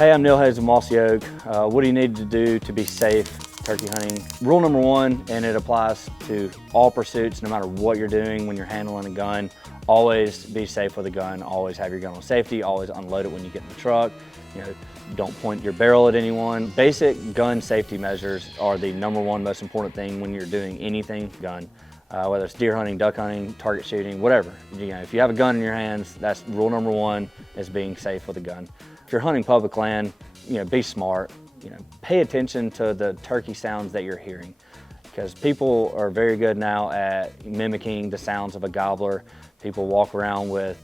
Hey, I'm Neil Hayes of Mossy Oak. What do you need to do to be safe turkey hunting? Rule number one, and it applies to all pursuits, no matter what you're doing when you're handling a gun, always be safe with a gun, always have your gun on safety, always unload it when you get in the truck. Don't point your barrel at anyone. Basic gun safety measures are the number one most important thing when you're doing anything gun. Whether it's deer hunting, duck hunting, target shooting, whatever. If you have a gun in your hands, that's rule number one, is being safe with a gun. If you're hunting public land, be smart. Pay attention to the turkey sounds that you're hearing, because people are very good now at mimicking the sounds of a gobbler. People walk around with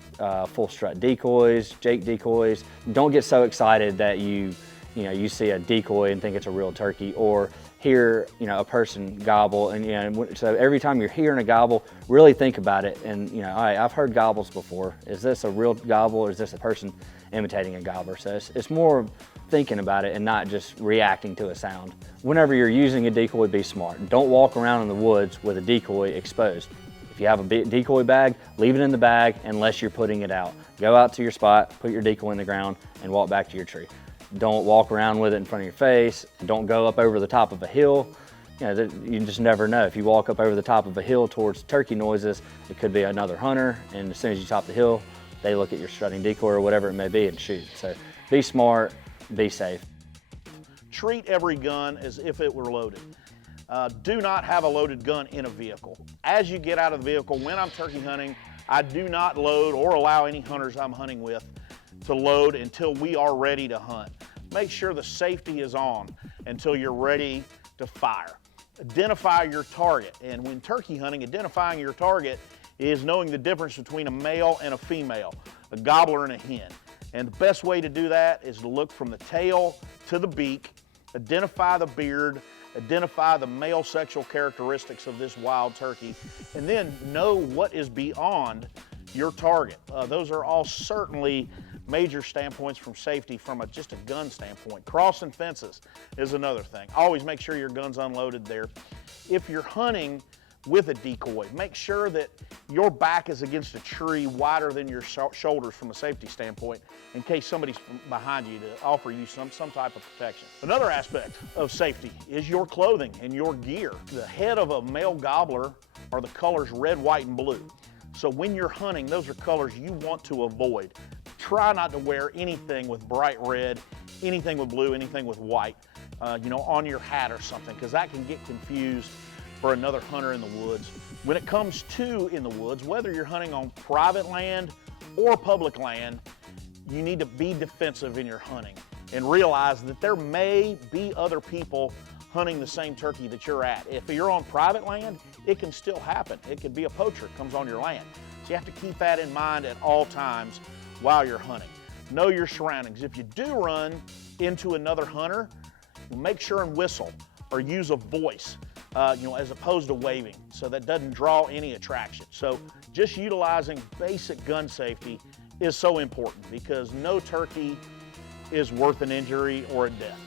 full strut decoys, Jake decoys. Don't get so excited that you see a decoy and think it's a real turkey, or hear a person gobble. And so every time you're hearing a gobble, really think about it. And all right, I've heard gobbles before. Is this a real gobble, or is this a person imitating a gobbler? So it's more thinking about it and not just reacting to a sound. Whenever you're using a decoy, be smart. Don't walk around in the woods with a decoy exposed. If you have a decoy bag, leave it in the bag unless you're putting it out. Go out to your spot, put your decoy in the ground, and walk back to your tree. Don't walk around with it in front of your face. Don't go up over the top of a hill. You just never know. If you walk up over the top of a hill towards turkey noises, it could be another hunter, and as soon as you top the hill, they look at your strutting decoy or whatever it may be and shoot. So be smart, be safe. Treat every gun as if it were loaded. Do not have a loaded gun in a vehicle. As you get out of the vehicle, when I'm turkey hunting, I do not load or allow any hunters I'm hunting with to load until we are ready to hunt. Make sure the safety is on until you're ready to fire. Identify your target, and when turkey hunting, identifying your target is knowing the difference between a male and a female, a gobbler and a hen. And the best way to do that is to look from the tail to the beak, identify the beard, identify the male sexual characteristics of this wild turkey, and then know what is beyond your target. Those are all certainly major standpoints from safety from just a gun standpoint. Crossing fences is another thing. Always make sure your gun's unloaded there. If you're hunting with a decoy, make sure that your back is against a tree wider than your shoulders from a safety standpoint, in case somebody's behind you to offer you some type of protection. Another aspect of safety is your clothing and your gear. The head of a male gobbler are the colors red, white, and blue. So when you're hunting, those are colors you want to avoid. Try not to wear anything with bright red, anything with blue, anything with white, on your hat or something, because that can get confused for another hunter in the woods. When it comes to in the woods, whether you're hunting on private land or public land, you need to be defensive in your hunting and realize that there may be other people hunting the same turkey that you're at. If you're on private land, it can still happen. It could be a poacher that comes on your land. So you have to keep that in mind at all times while you're hunting. Know your surroundings. If you do run into another hunter, make sure and whistle or use a voice, as opposed to waving, so that doesn't draw any attraction. So just utilizing basic gun safety is so important, because no turkey is worth an injury or a death.